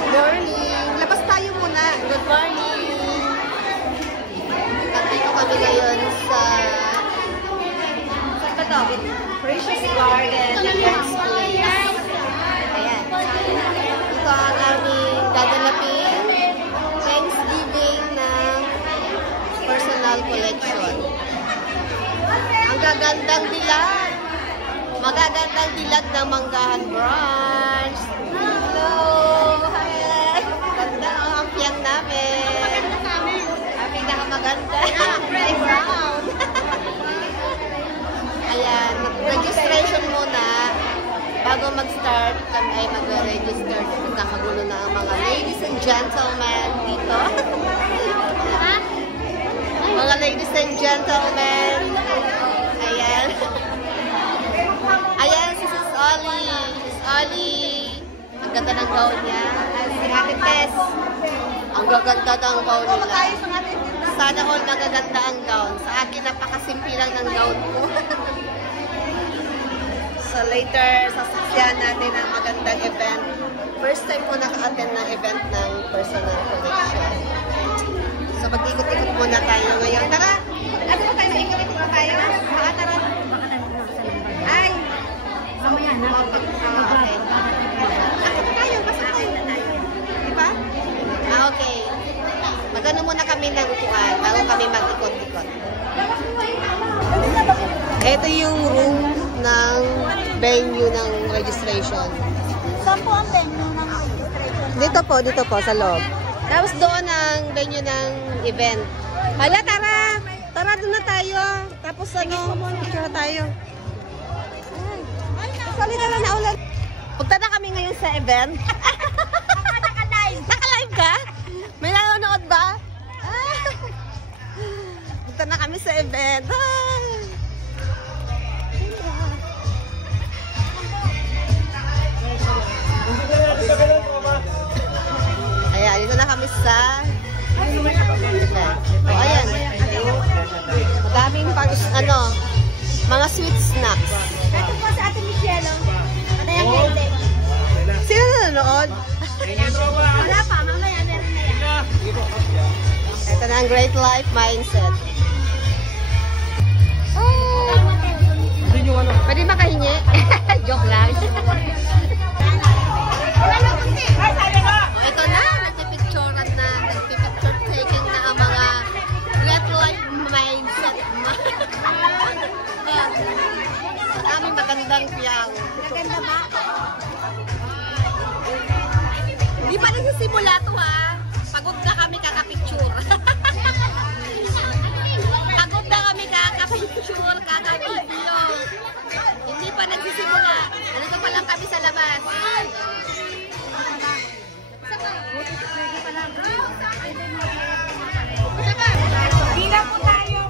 Good morning! Labas tayo muna. Good morning! Nandito kami ngayon sa... Saan ba ito? Precious Garden Events Place. Ayan. Ito ang aming gaganapin Thanksgiving ng personal collection. Ang gagandang dilag. Magagandang dilag ng Manggahan Branch. Hello! Hi! Ganda ang ampiang namin. Ang pinakamaganda. Red brown. Ayan, registration muna. Bago mag-start, kami ay mag-register. Nagkakagulo na ang mga ladies and gentlemen dito. Mga ladies and gentlemen. Ayan. Ayan, si Sis Ollie. Sis Ollie. Ang ganda ng gown niya. Si Ate Tess. Ang gaganda ng gown nila. Sana all magaganda ang gown. Sa akin, napakasimple lang ng gown ko. So later, sasaksihan natin ang magandang event. First time ko naka-attend ng event ng personal collection. So mag-ikot-ikot muna tayo ngayon. Tara! Ano ba tayo? Ikot-ikot na tayo? Tara! Ay! Mamaya na. Okay. Akit tayo. Basta tayo na tayo. Diba? Okay. Magano muna kami ng upuan bago kami mag-ikot-ikot. Ito yung room ng venue ng registration. Saan po ang venue ng registration? Dito po, sa loob. Tapos doon ang venue ng event. Hala, tara! Tara, doon na tayo. Tapos picture tayo. Sorry na lang naulan. Punta na kami ngayon sa event. Naka-live. Naka-live ka? May nanonood ba? Punta na kami sa event. Ayan, dito na kami sa event. O, ayan. Madaming pang, mga sweet snacks. Ito po sa Ate Michelle. Ano yung building? Sino nanonood? Wala pa, mamaya meron na yan. Ito na ang Great Life Mindset. Oh! Pwede makahingi? Joke lang. Ito na, nagpipicturean na, nagpipicture taking na ang mga Great Life Mindset. Ang aming magandang piyang. Maganda ba? Hindi pa nagsisimula to ha. Pagod na kami kakapicture. Pagod na kami kakapicture, kakabideo. Hindi pa nagsisimula. Nandito pa lang kami sa labas. Bila po tayo.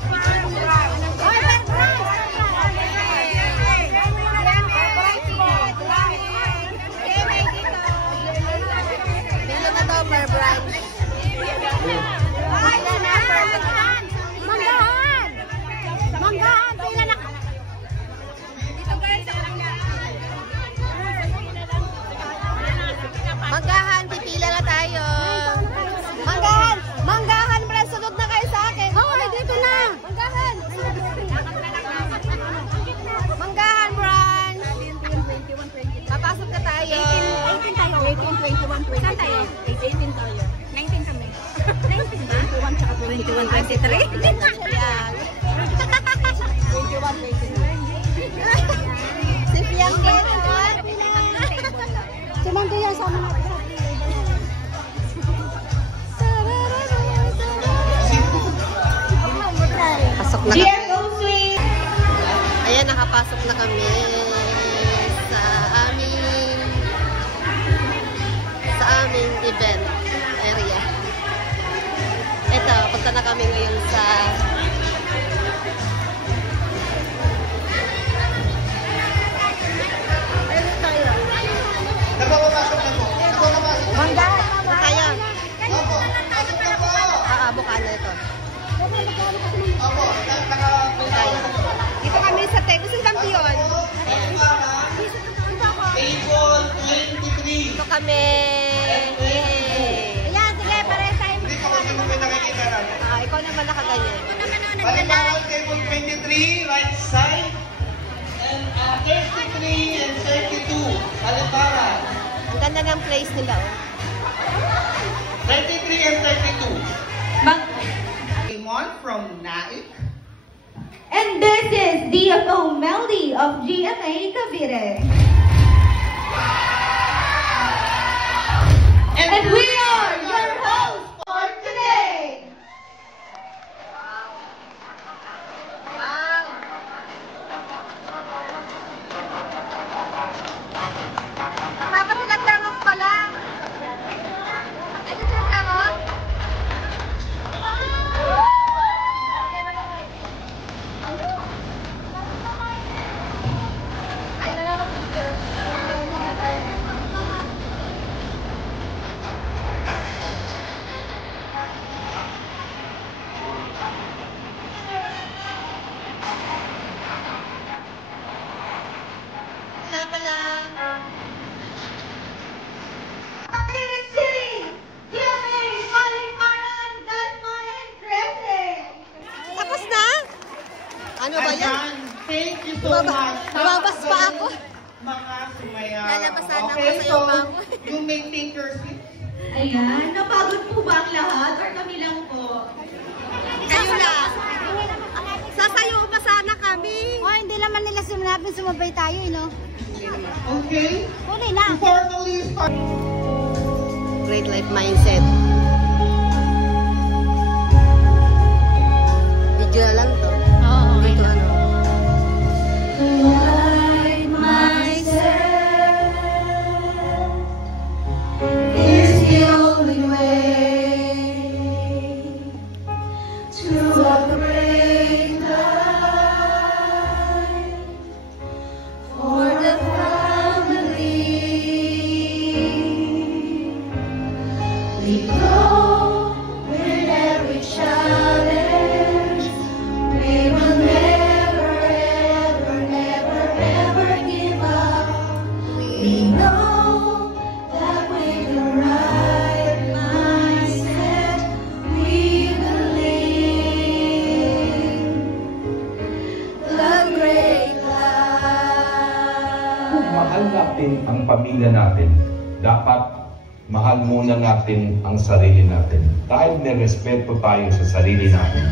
Bilo na daw per branch. Manggahan! Manggahan! Pila na ka? Manggahan, pipila na tayo. Manggahan! Manggahan, Brad, sunod na kayo sa akin. Oo, dito na. Manggahan. Manggahan, Brad. Papasok na tayo. 18 tayo. 18, 21, 20. Saan tayo? 18 tayo. 19 kami. 19 ba? 21 tsaka 21, 23? Yan. 21, 23. Si Piang din. Sumando yan sa mga Pasok na kami. Ayan, nakapasok na kami sa aming event area. Ito, punta na kami ngayon sa Manggahan. Kaya. Bukana ito. Kaya. Dito kami sa Tegucigalpa Campion. Dito kami 23, right side. And 33 and 32, Alibara. Ang ganda ng place nila, oh. 33 and 32. Raymond from Naik. And this is DFO Melody of GMA Cavite. And we are your hosts for today. Mapapagandang pala. Ay, nagtatangon? Ay, nananong-picture. Tapos na? Ano ba yan? Ayan, thank you so much. Lumabas pa ako. Mga sumaya. Lalabasan ako Okay, sa so iyo, you may take your seat. Ayan, napagod po ba ang lahat or kami lang po? Kayo na. Sasayo pa sana kami. Oh, hindi naman nila sinabing sumabay tayo, no? Okay? Huli na. Formally start. Great life mindset. Video na lang to. Oo, okay Ito lang. ano. Is the only way to a great life for the family. We go with every challenge. We will never, ever, never, ever give up. We know that with the right mindset, we believe the great Kung life. mahal natin ang pamilya natin, dapat mahal muna natin ang sarili natin. Dahil may respeto tayo sa sarili natin,